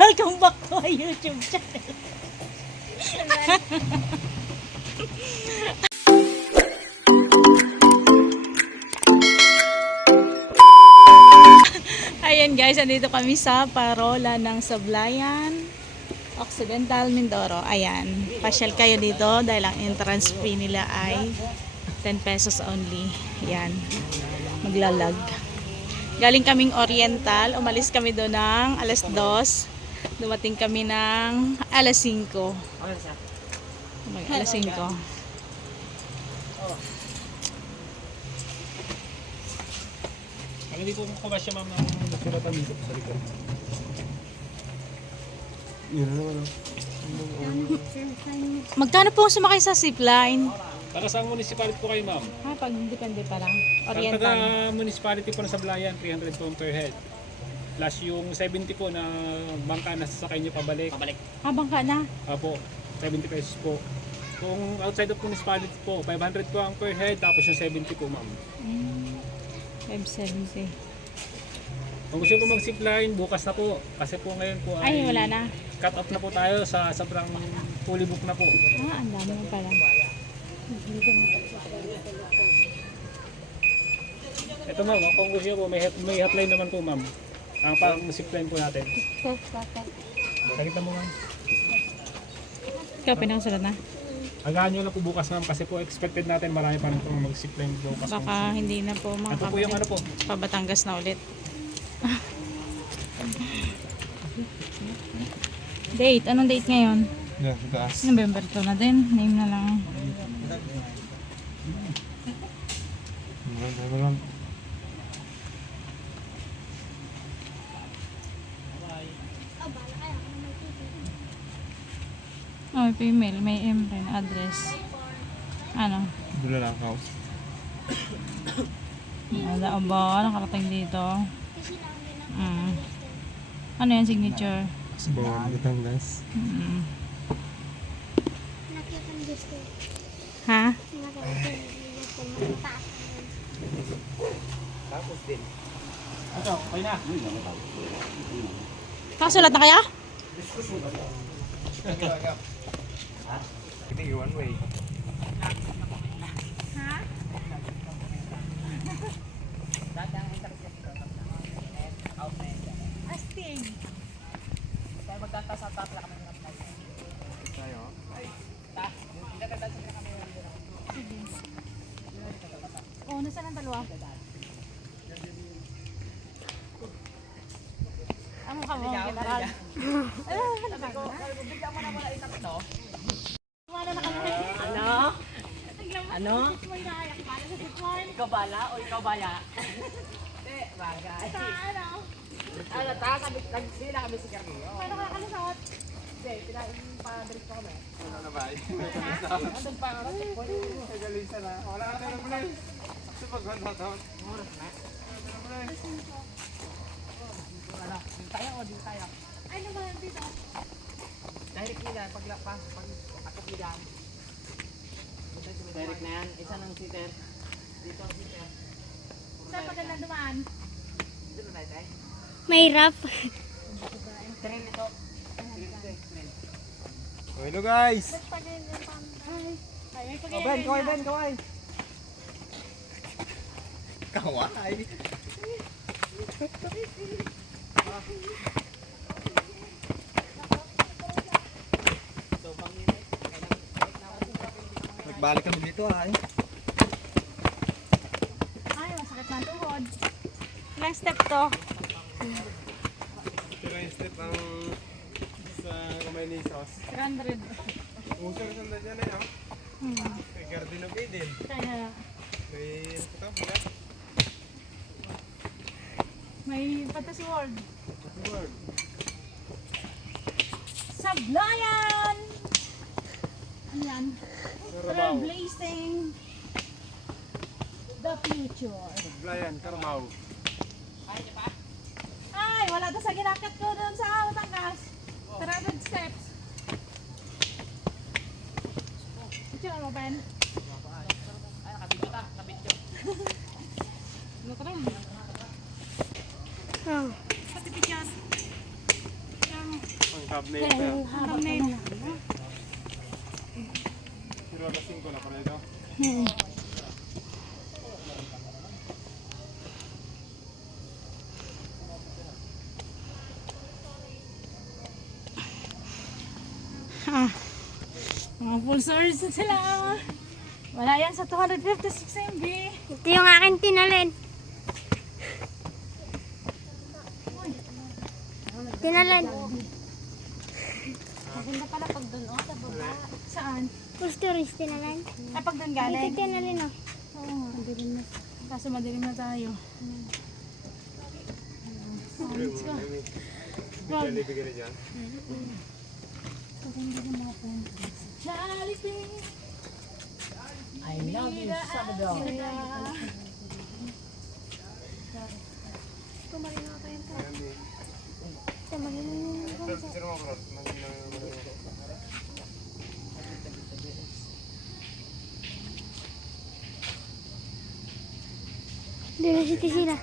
Welcome back to my YouTube channel. Ayan guys, andito kami sa parola ng Sablayan Occidental, Mindoro. Ayan, pasyal kayo dito dahil ang entrance fee nila ay 10 pesos only. Ayan, maglalag. Galing kaming Oriental, umalis kami doon ng alas 2. Dumating kami ng alas 5. Alas 5. Hindi ko kumasya ma'am ng nasulatan dito sa likod. Yun na naman. Magkano po sumakay sa zipline? Taga saan municipality po kayo ma'am? Pag depende pa lang. Taga Oriental. municipality po na Sablayan, 300 po per head. Plus yung 70 po na bangka na sasakay nyo pabalik. Habang ka na. Apo, 70 pesos po. Kung outside of municipality po, 500 po ang per head, tapos yung 70 po ma'am. 570. Kung gusto po mag-zipline, bukas na po. Kasi po ngayon po Ay, wala na. cut off na po tayo sa sobrang fully book na po. Ang dami mo pala. Ito ma'am, kung gusto nyo po, may hotline naman po ma'am. Ang pang-zipline po natin. Nakita mo ma'am. Ikaw, pinakasalat na. Agahan nyo lang po bukas ma'am kasi po expected natin marami pa rin po mag-zipline bukas. Baka hindi na po Ito po yung ano po. Pabatangas na ulit. Date. Anong date ngayon? Gas. November 2 na din. Name na lang. Oh, may female. May M rin. Address. Ano? Dula lang house. Wala ba? Nakarating dito. Ano yan? Signature? Bawang Batangas. Ha? Tapos din. Ito, okay na. Kasulat na kaya? Ito yung one way. Astig. Kaya magtatasa at tatla kami ng flight. Tayo. Oh, nasaan ang dalawa? Ang mukha mo, general. Bigyan mo na muna itak ito. Ano? Ano? Ikaw bala o ikaw baya? Hindi, bagay. Ano, nagsila kami si Carmio. Paano ka nakalusot? Hindi, pa-direct ko kami. Ano na ba? Andun pa ang Nagalisa na. Wala ka tayo ng place. Sa pag-ganda to. ano, di tayo o di tayo? Ay, naman dito. Direct nila, pag akap nila. Direct na yan, isa ng seater. Dito ang seater. Saan maganda dumaan? Dito na tayo. May rap. Train ito. Hello guys! Ay, may Oh, Ben, kaway, Ben, kaway! Kaway? Nagbalik kami dito ay. Ay, masakit na ang tuhod. Ilang step to? Ito lang yung strip ang sa kamay ni Sos. 300. Uso na sanda dyan eh, oh. May Gardino Bay din. Kaya, May ito, pula. may fantasy world. Word. Sablayan! Ano yan? Carabao. Trailblazing the future. Sablayan, Carabao. Ay, wala na sa ginakat ko doon sa Batangas. 300 steps. Ito ano, Ben? Ay, nakabidyo ta, nakabidyo. Ano ka rin? Oh. Pati picture. Yung Thumbnail. Hmm. Ah, mga full source sila. Wala yan sa 256 MB. Ito yung akin tinalin. Tinalin. Maganda pala pag doon, oh, sa baba. Saan? Full storage tinalin. Ay, pag doon Ito galing. tinalin oh. Oo, madilim na. Kaso madilim na tayo. Oh, let's go. Rob. Jollibee. I love you, Sabado. Kumarin na kayo pa. Kumarin na Hindi na si Tisila.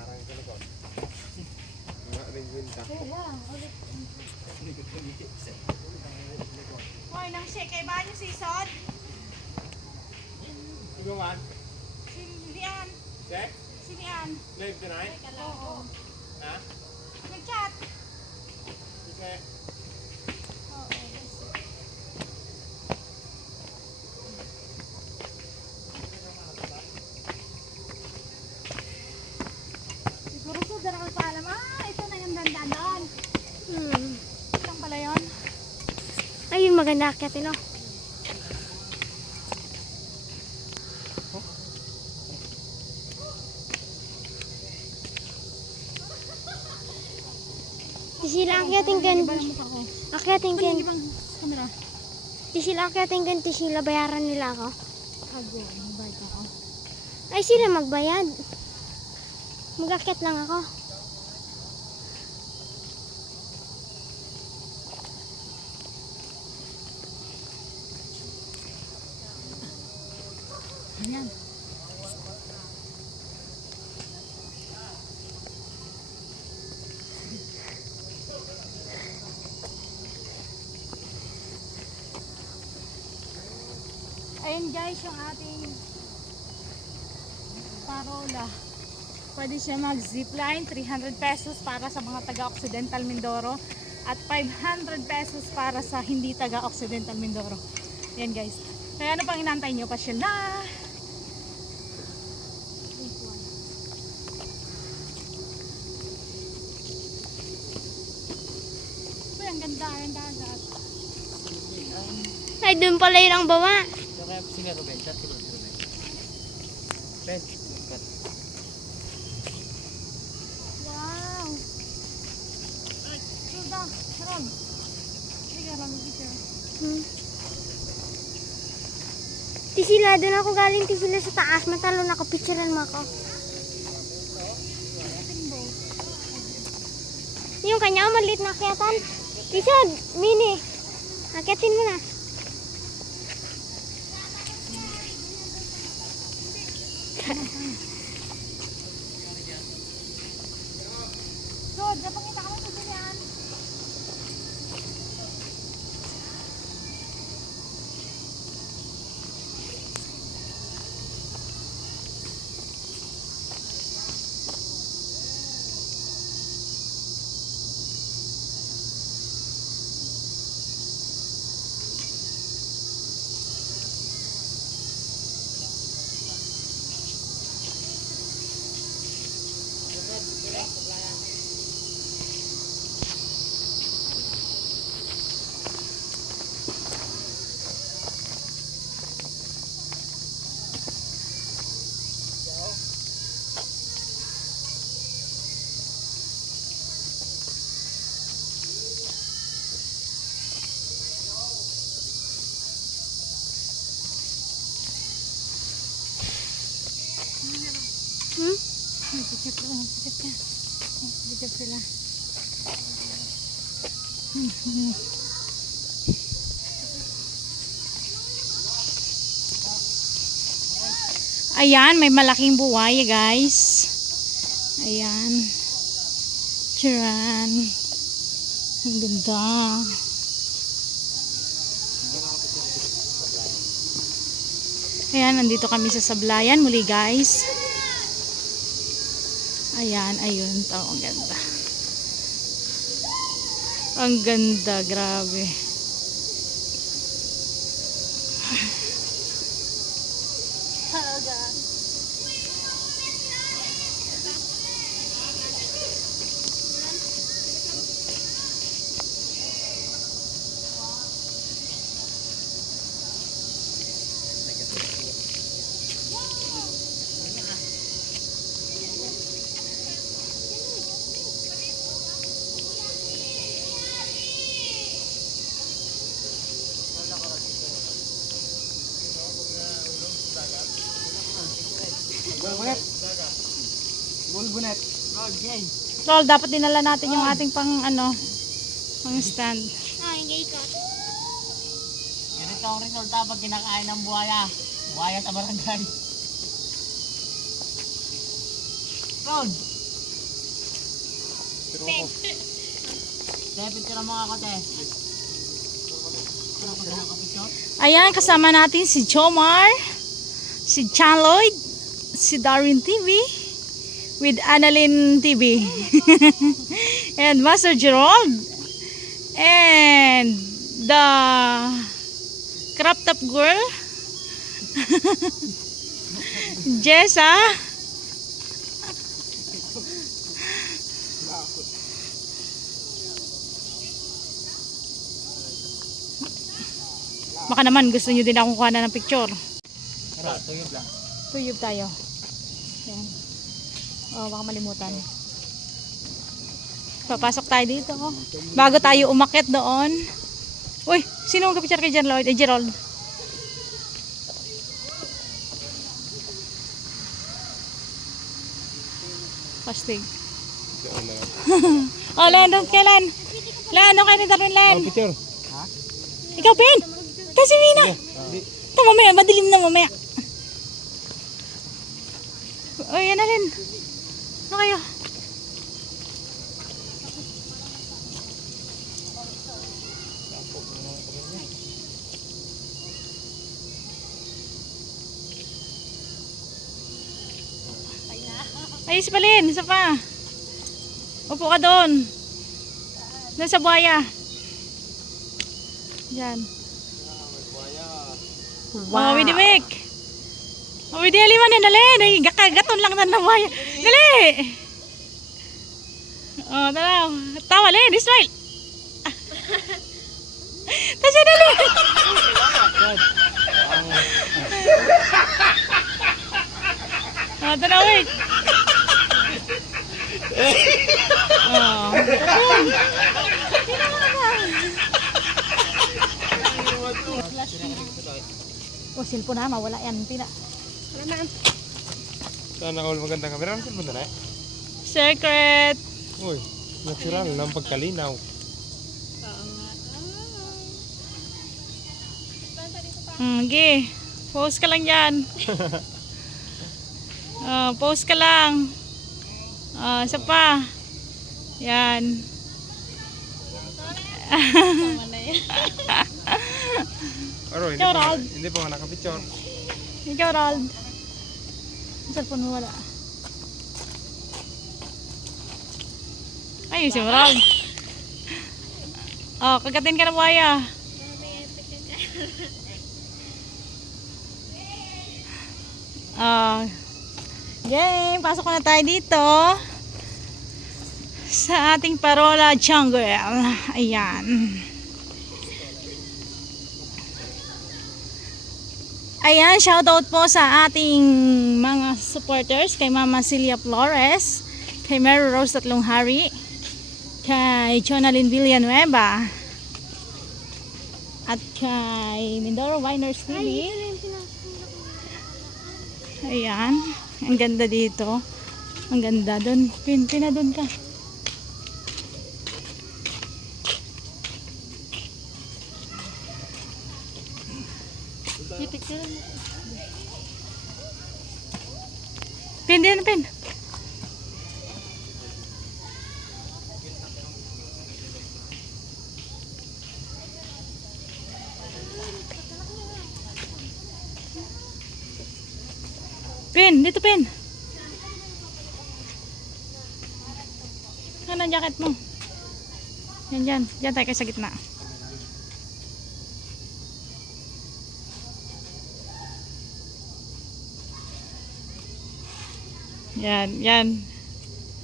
Hoy, nang shake kay banyo si Sod. Iguan. Si Lian. Check. Si Lian. Live tonight. Oo. Ha? Nag-chat. Okay. Siguro so, dara ko paalam. Ah, ito na yung dandanan. Ito lang pala yun. Ayun, maganda akyatin oh. Tisila akyatin kan. Iba yung mukha ko. Akyatin kan. Hindi bang camera? Tisila akyatin kan. Tisila bayaran nila ako. Hago, magbayad ako. Ay sila magbayad. Mag-akyat lang ako. Ayan. Ayan guys, yung ating parola. Pwede siya mag-zipline, 300 pesos para sa mga taga-Occidental Mindoro at 500 pesos para sa hindi taga-Occidental Mindoro. Ayan guys. Kaya ano pang inantay nyo? Pasyal na! Uy, ang ganda, ang dagat. Ay, dun pala yun ang bawa. Kaya sige, Ruben. Chat ko, Ruben. Ben, cut. Wow! Ay, suda, Rob. Sige, Rob, picture. Tisila, dun ako galing tisila sa taas. Matalon ako, picturean mo ako. Yung kanya, maliit na akyatan. Tisod, mini. Akyatin mo na. So, napakita ka mo sa dyan. Picture ko, picture ka. Picture sila. Ayan, may malaking buhay guys. Ayan. Tiyan. Ang ganda. Ayan, nandito kami sa Sablayan muli guys. Ayan, ayun. Ang ganda. Ang ganda, grabe. Bulbunet. Lol, dapat dinala natin yung ating pang pang stand. Ah, hindi ka. Ganito ang resulta pag kinakain ng buhaya. Buhaya sa barangay. Rod! Kaya picture mo ako, te. Ayan, kasama natin si Jomar, si Chan Lloyd, si Darwin TV, with Annalyn TV, and Master Gerald, and the crop top girl, Jessa, baka naman gusto nyo din akong kuha ng picture. Tuyog lang. Tuyog tayo. Yan. Oh, baka malimutan. Papasok tayo dito. Bago tayo umakyat doon. Uy, sino ang kapicture kay Gerald? Gerald. Pastig. Oh, Len, doon kay Len. Len, doon kay ni Darwin, Len. Picture. Ikaw, Ben. Kasi Mina. Ito, mamaya. Madilim na mamaya. O, yan na rin. Ano kayo? Ayos pa rin. Isa pa. Upo ka doon. Doon sa buhaya. Diyan. Wow. Oh, Widiwik. Oh, Widi, aliman na, dali. Gakagaton lang na buhaya. Dali. Oh, tara. Tawa, dali. Smile. Tasya, dali. Oh, tara, wait. Oh. Oh, cellphone na, mawala yan. Pina. Sana all magandang kamera. Ang cellphone na Secret. Uy, natural ng pagkalinaw. Okay. Post ka lang dyan. Post ka lang. Isa pa. Yan. Aro, Ikaw, Rald. hindi pa nga nakapicture. Ikaw, Rald. Ang cellphone mo wala. Ayun si Rald. Oh, kagatin ka na buhaya. Game, pasok na tayo dito sa ating Parola Jungle. Ayan. Ayan, shoutout po sa ating mga supporters, kay Mama Celia Flores, kay Mary Rose Tatlong Hari, kay Jonalyn Villanueva, at kay Mindoro Winers TV. Ayan, ang ganda dito. Ang ganda doon. Pina doon ka. Pin din, pin. Pin. Dito, Pin. Ano ang jacket mo? Yan, dyan. Dyan tayo kayo sa gitna. Yan, yan.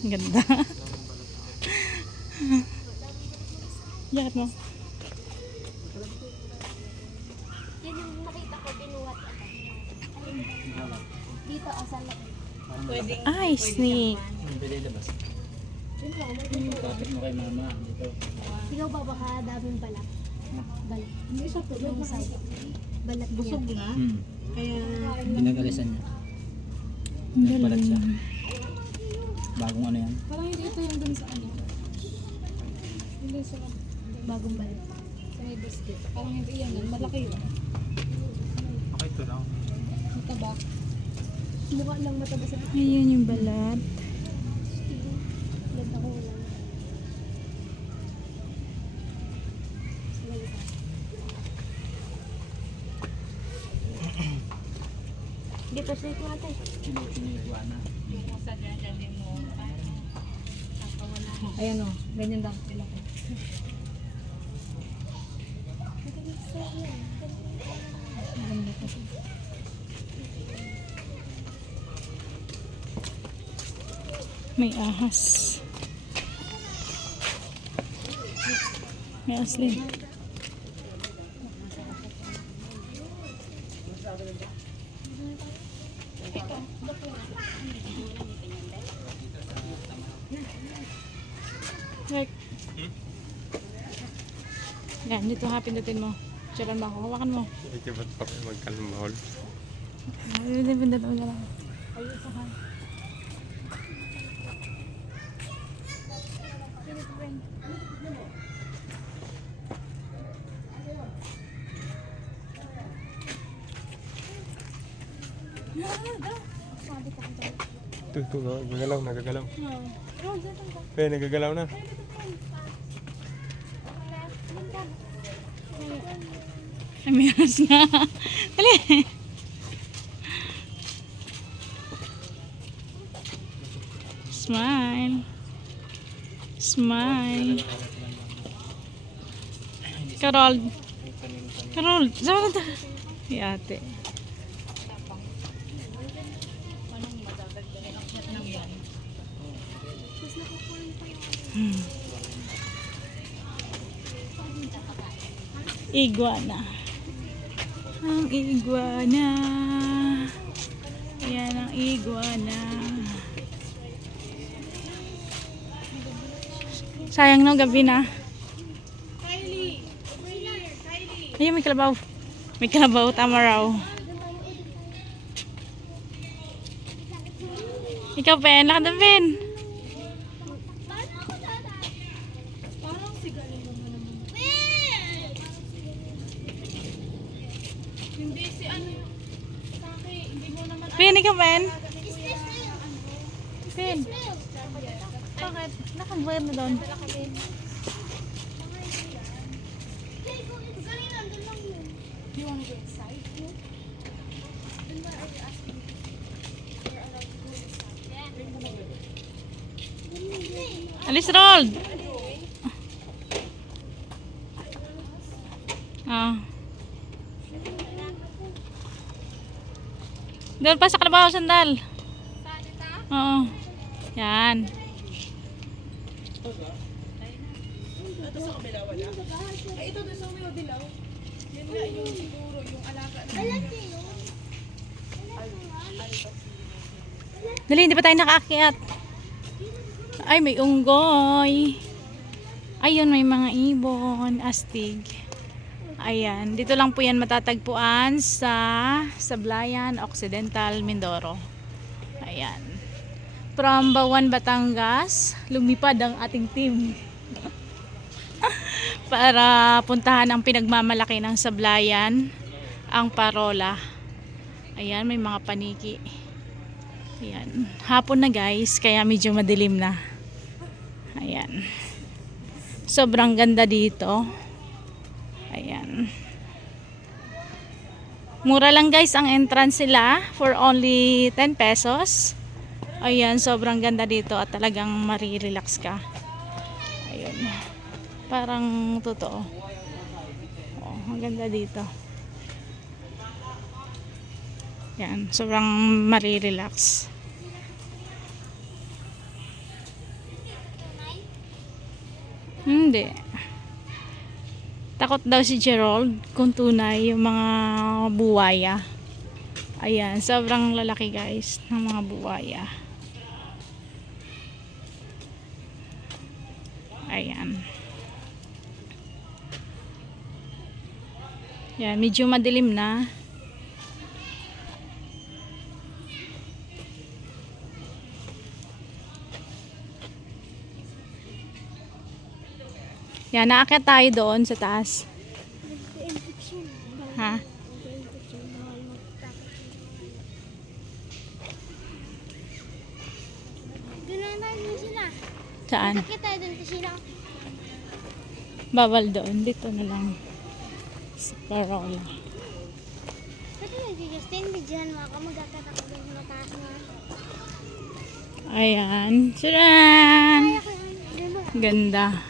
Ang ganda. Jacket mo. Yan yung nakita ko, binuhat ako. Dito, sa loob. Ay, snake. Pwede labas. Kapit mo kay mama dito. Ikaw ba baka daming balat? Balat. Hindi siya po. Yung side. Balat niya. Busog na? Kaya... Pinagalisan niya. Ang Nagbalat siya. galing. Bagong ano yan? Parang hindi ito yung dun sa ano. Hindi sa Bagong balat. sa may biscuit. Parang hindi yan. Malaki yun. Okay, ito lang. Mataba. Mukha lang mataba sa Ayan yung balat. ganda ko lang. Dito snake natin. Piniguana. Ayan o. Ganyan lang. Ilaki. Maganda ko. May ahas. May aslin. Like. Yan, dito ha, pindutin mo. Tsaran mo ako, hawakan mo. Hindi ba't pa kayo magkalmahol? Pindutin mo lang. Ito nga, nagagalaw, nagagalaw. Nagagalaw na. Ay, may ahas nga. Dali. Smile. Smile. Carol. Carol, saan ka? Si ate. Iguana. Ang iguana. Ayan ang iguana. Sayang no, gabi na. Ayun, may kalabaw. May kalabaw, tama raw. Ikaw, Pen. Lakad na, Pen. Pen, ikaw, Pen. Pen. Bakit? Nakabuhay na doon. Alis, Rold. Ah. Doon pa sa kalabaw, sandal. Oo. Yan. Dali, hindi pa tayo nakaakyat. Ay, may unggoy. Ayun, may mga ibon, astig. Ayan, dito lang po yan matatagpuan sa Sablayan, Occidental, Mindoro. Ayan. From Bawan, Batangas, lumipad ang ating team para puntahan ang pinagmamalaki ng Sablayan, ang Parola. Ayan, may mga paniki. Ayan, hapon na guys, kaya medyo madilim na. Ayan. Sobrang ganda dito. Ayan. Mura lang guys ang entrance sila for only 10 pesos. Ayan, sobrang ganda dito at talagang marirelax ka. Ayun. Parang totoo. Oh, ang ganda dito. Yan, sobrang marirelax. Hindi. Takot daw si Gerald kung tunay yung mga buwaya. Ayan, sobrang lalaki guys ng mga buwaya. Ayan. Yan, medyo madilim na. Yan, naakyat tayo doon sa taas. Ha? Doon na tayo sila. Saan? Sakit tayo doon sa sila. Bawal doon. Dito na lang. Sa Parola. Pwede na si Justin, bigyan mo ako. Magkakatak ko doon sa mataas na. Ayan. Suran! Kaya ko yun. Doon mo. Ganda.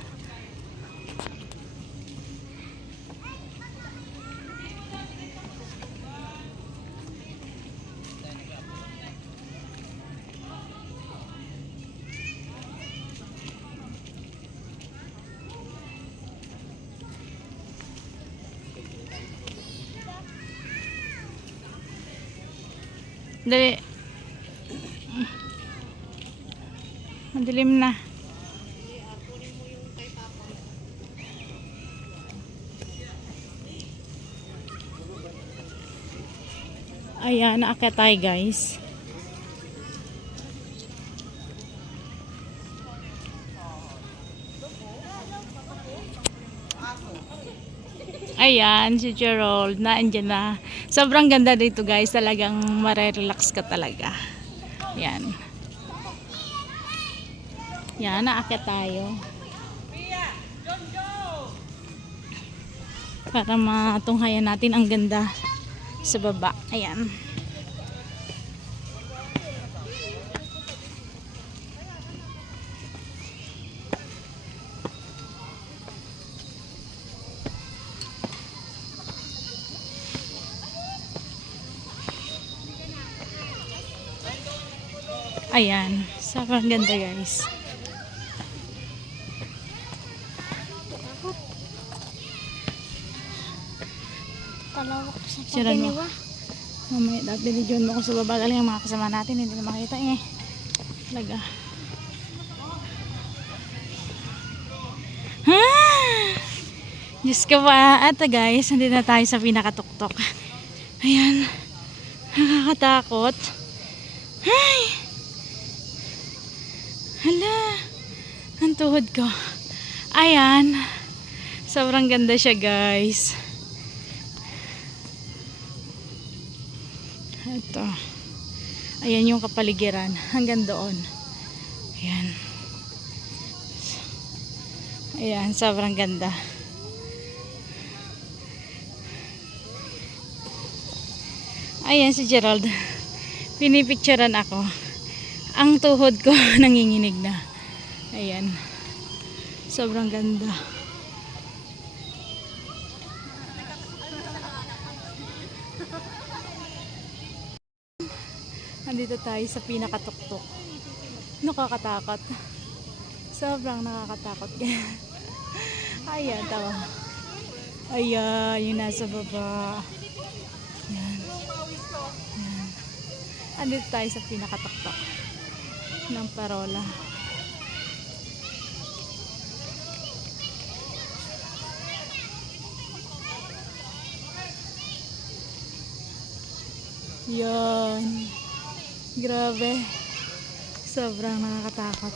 Dali. Madilim na. Ayan, naakyat tayo guys. Ayan, si Gerald na andyan na. Sobrang ganda dito guys. Talagang marerelax ka talaga. Yan. Yan, naakyat tayo. Para matunghayan natin ang ganda sa baba. Ayan. Ayan, sobrang ganda guys. Talawak sa Siran mo. pagkiniwa. Mamaya dati binidyoan mo ko sa baba. Galing ang mga kasama natin. Hindi na makita eh. Talaga. Ha! Diyos ka ba? At guys, hindi na tayo sa pinakatuktok. Ayan. Nakakatakot. Ay! Hala. Ang tuhod ko. Ayan. Sobrang ganda siya guys. Ito. Ayan yung kapaligiran. Hanggang doon. Ayan. Ayan. Sobrang ganda. Ayan si Gerald. Pinipicturean ako. Ang tuhod ko nanginginig na. Ayan. Sobrang ganda. Nandito tayo sa pinakatuktok. Nakakatakot. Sobrang nakakatakot. Ayan, tawa. Ayan, yung nasa baba. Ayan. Ayan. Nandito tayo sa pinakatuktok ng Parola. Yan. Grabe. Sobrang nakakatakot.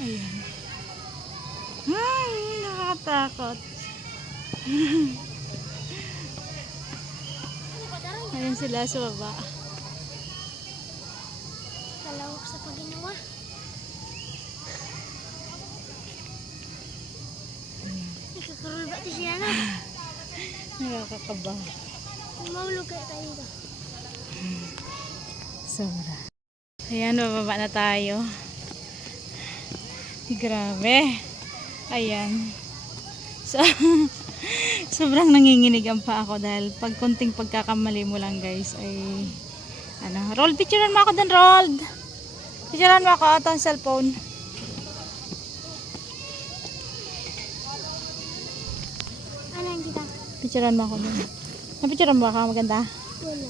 Ayan. Ay, nakakatakot. Ayan sila sa baba. Talawak. ako sa paginawa. Nagkakarol ba ito siya na? Nakakakaba. Kung maulog kayo tayo dito. Sobra. Ayan, bababa na tayo. Grabe. Ayan. So, sobrang nanginginig ang pa ako dahil pag konting pagkakamali mo lang guys ay ano, Rold, picturean mo ako dun, Rold. Picturean mo ako ito ang cellphone. Ano yung kita? Picturean mo ako dun. Napicturean mo ako, maganda. Wala.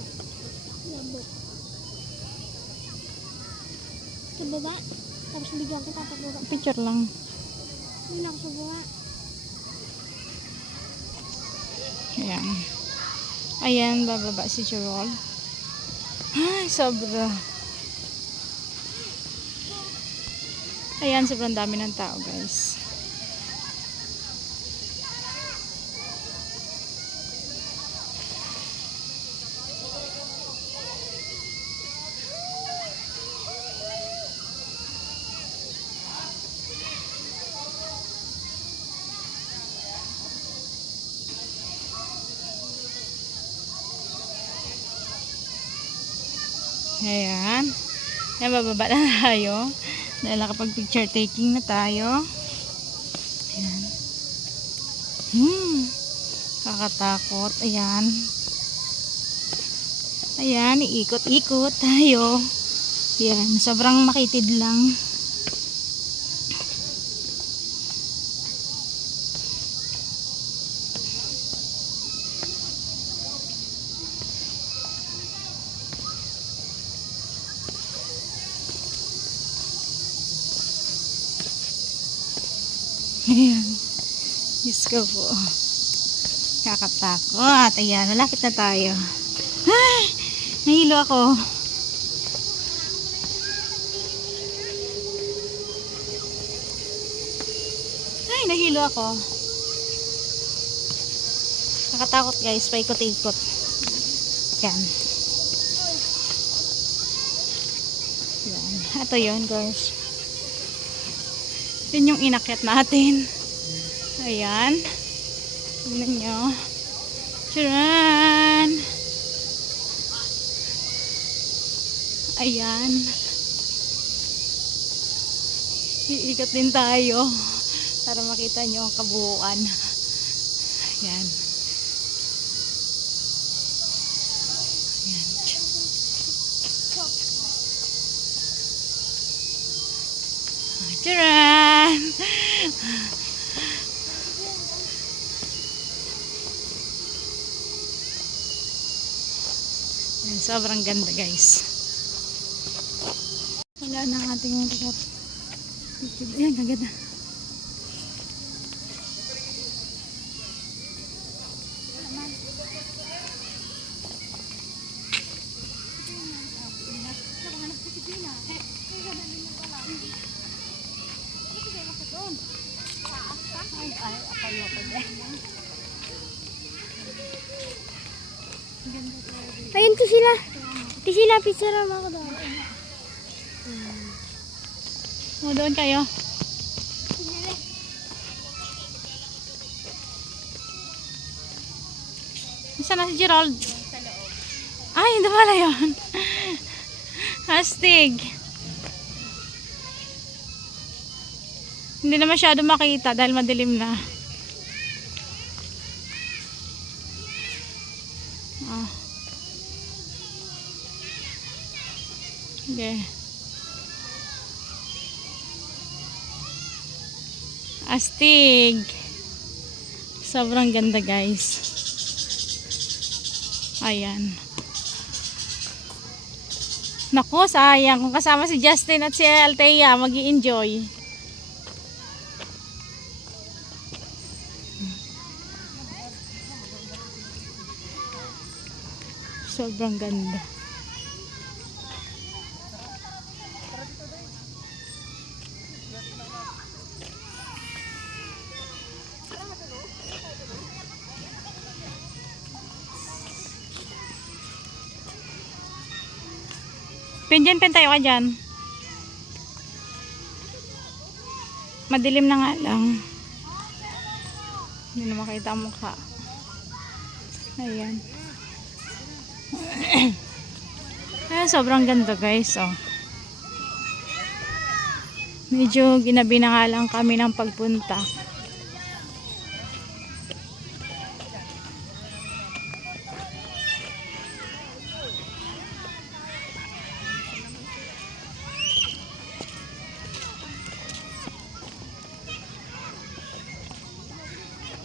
Labot. Sa baba. Tapos bigyan kita pag baba. Picture lang. Hindi na ako sa baba. Ayan. Ayan, bababa si Chirol. Ay, sobra. Ayan, sobrang dami ng tao, guys. Ayan. Ayan, bababa na tayo. Dahil nakapag picture taking na tayo. Ayan. Kakatakot. Ayan. Ayan, iikot-ikot tayo. Ayan, sobrang makitid lang. Ayan. Diyos ko po. Kakatakot. Ayan, malapit na tayo. Ay, nahilo ako. Ay, nahilo ako. Nakatakot guys, paikot-ikot. Ayan. Ayan. Ito yun guys. Yun yung inakyat natin. Ayan. Tignan nyo. Tcharan! Ayan. Iikot din tayo para makita nyo ang kabuuan. Ayan. Ayan. Tcharan! Ayan, sobrang ganda guys. Wala na ang ating makeup. Ayan, kaganda. Ayun, ito sila. Ito sila, picture mo ako doon. O, doon kayo. Saan na si Gerald? Ay, hindi pala yun. Astig. Hindi na masyado makita dahil madilim na. Ah. Okay. Astig. Sobrang ganda guys. Ayan. Naku, sayang. Kung kasama si Justin at si Althea, mag-i-enjoy. Sobrang ganda. Pen tayo ka dyan. Madilim na nga lang. Hindi na makita ang mukha. Ayan. Ayan, sobrang ganda guys. Oh. Medyo ginabi na nga lang kami ng pagpunta.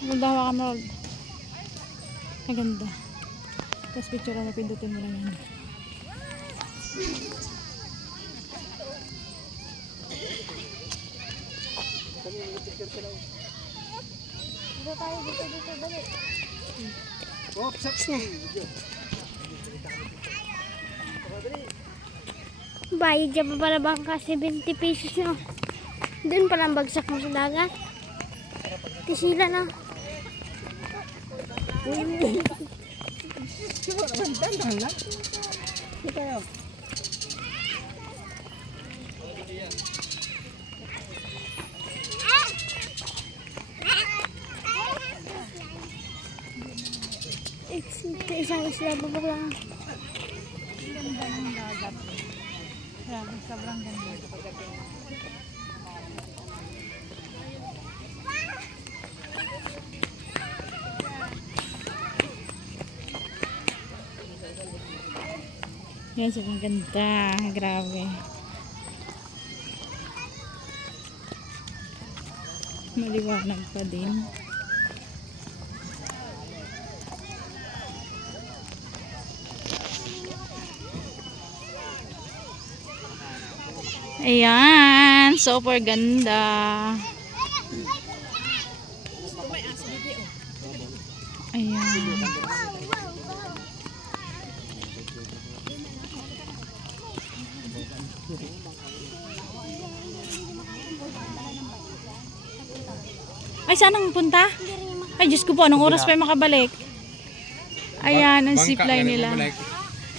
Ganda, hawakan mo. Maganda. Tapos picture na pindutin mo lang yan. Dito tayo, dito, dali. Bayad dyan pa pala bangka 70 pesos no. Doon palang bagsak mo sa dagat. Tisila na. Isang isla babag lang. Ganda ng dagat. Grabe, sobrang ganda. Yan, sobrang ganda. Grabe. Maliwanag pa din. Ayan, super ganda. Ayan. Ay, saan ang punta? Ay, Diyos ko po, anong oras pa yung makabalik? Ayan, ang zipline nila.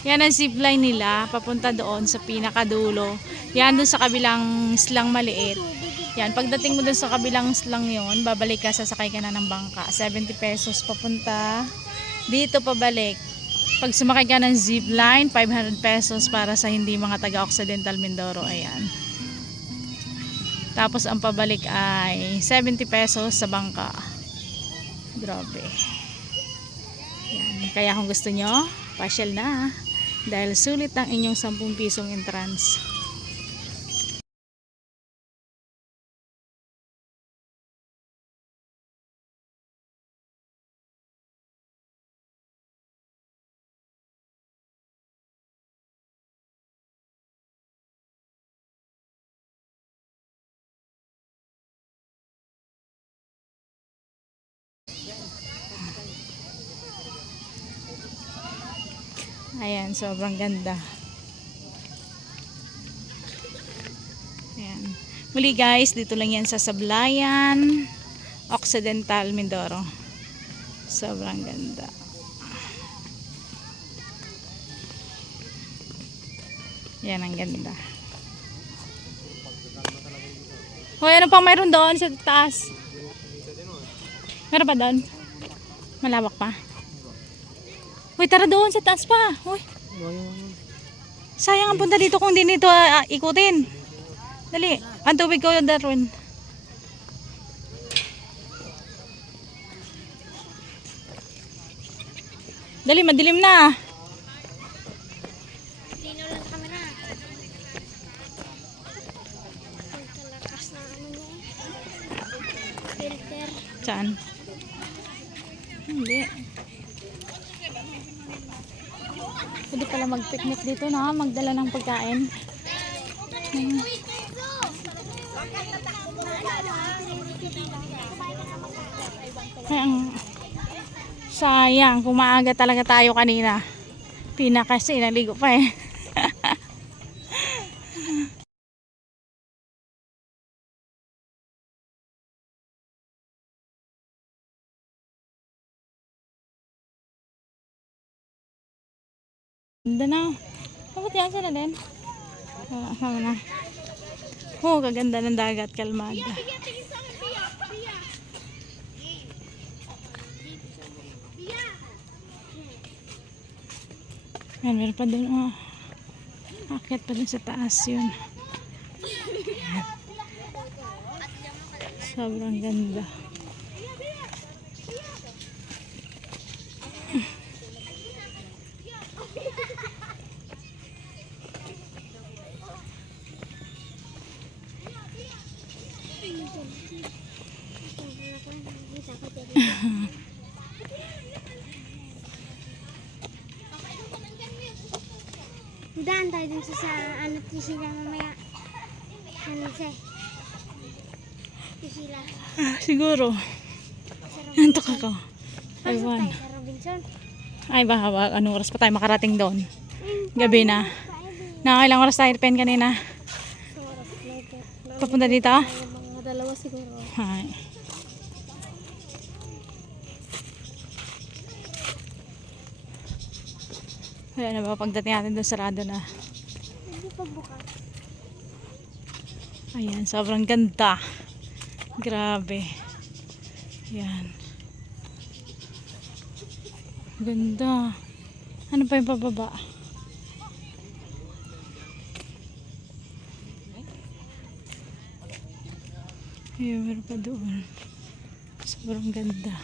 Yan ang zipline nila, papunta doon sa pinakadulo. Yan doon sa kabilang slang maliit. Yan, pagdating mo doon sa kabilang slang yon, babalik ka, sasakay ka na ng bangka. 70 pesos papunta. Dito pabalik. Pag sumakay ka ng zipline, 500 pesos para sa hindi mga taga-Occidental Mindoro. Ayan. Tapos ang pabalik ay 70 pesos sa bangka. Grabe. Yan. Kaya kung gusto nyo, pasyal na. Dahil sulit ang inyong 10 pisong entrance. Ayan, sobrang ganda. Ayan. Muli guys, dito lang yan sa Sablayan, Occidental Mindoro. Sobrang ganda. Yan ang ganda. Hoy, ano pang mayroon doon sa taas? Meron pa doon? Malawak pa? Uy, tara doon sa taas pa. Uy. Sayang ang punta dito kung hindi nito ikutin. Dali. Ang tubig ko, Darwin. Dali, madilim na. Lino lang sa camera. Ang lakas na ano niya. Filter. Saan? Hindi. Pwede pala mag-picnic dito na, magdala ng pagkain. Sayang, kung maaga talaga tayo kanina. Kasi naligo pa eh. Ganda na. Bakit yan sila din? Sama na. Oh, kaganda ng dagat, kalmada. Ayan, meron pa dun. Oh. Akyat pa dun sa taas yun. Ayan. Sobrang ganda. Daan tayo dun sa ano, tisila mamaya. Ano siya? Tisila. Ah, siguro. Nantok ako. Pasok Ewan. tayo sa Robinson. Ay, baka anong oras pa tayo makarating doon? Gabi na. Nakailang oras tayo pen kanina? Papunta dito? Mga dalawa siguro. Ay. Wala na ba pagdating natin doon sarado na. Hindi pa bukas. Ayan, sobrang ganda. Grabe. Ayan. Ganda. Ano pa yung pababa? Ayan, meron pa doon. Sobrang ganda.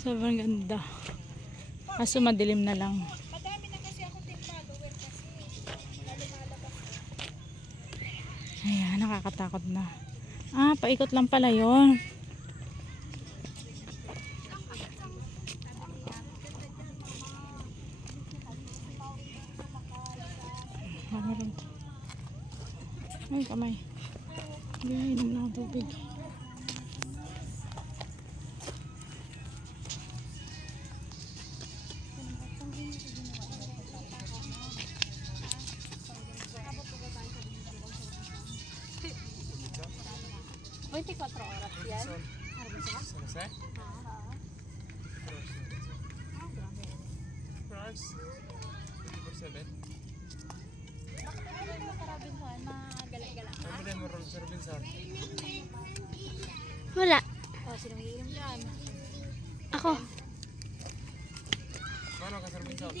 Sobrang ganda. Kaso madilim na lang. Ayan, nakakatakot na. Ah, paikot lang pala yun. Meron. Ay, kamay. Hindi, inom na ang tubig. Wala. Ako. Mano ka sa Robinson?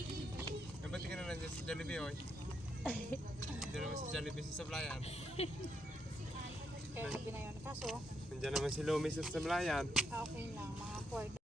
Nabati ka na nandiyan sa Jollibee, oy. Nandiyan naman sa Jollibee sa Sablayan. Kaya sabi na yun. Kaso, Nandiyan naman si Lomi sa Sablayan. okay lang. Mga 4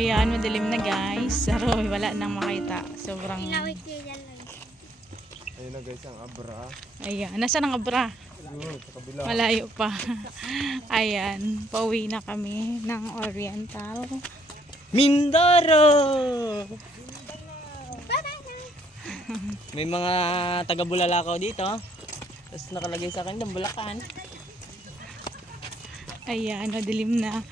Ayan, madilim na guys. Pero wala nang makita. Sobrang... Ilawit ko yan lang. Ayun na guys, ang abra. Ayan, nasaan ang abra? Yun, sa kabila. Malayo pa. Ayan, pauwi na kami ng Oriental. Mindoro! May mga taga Bulalakaw dito. Tapos nakalagay sa akin ng Bulacan. Ayan, madilim na.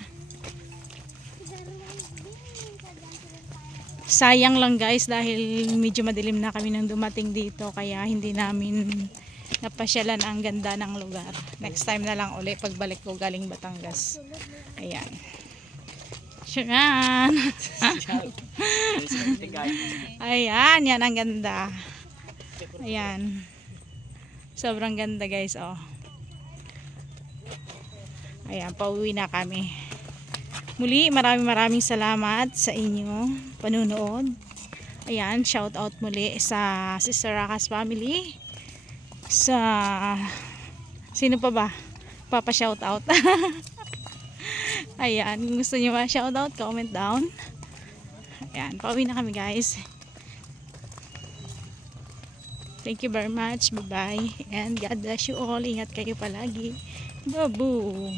Sayang lang guys dahil medyo madilim na kami nang dumating dito kaya hindi namin napasyalan ang ganda ng lugar. Next time na lang uli pagbalik ko galing Batangas. Ayan. Shuran! Ayan, yan ang ganda. Ayan. Sobrang ganda guys, oh. Ayan, pauwi na kami. Muli, maraming salamat sa inyo panunood. Ayan, shout out muli sa Sister Rakas family. Sa sino pa ba? Papa shout out. Ayan, kung gusto niyo ma-shout out, comment down. Ayan, pauwi na kami guys. Thank you very much. Bye-bye. And God bless you all. Ingat kayo palagi. Babu.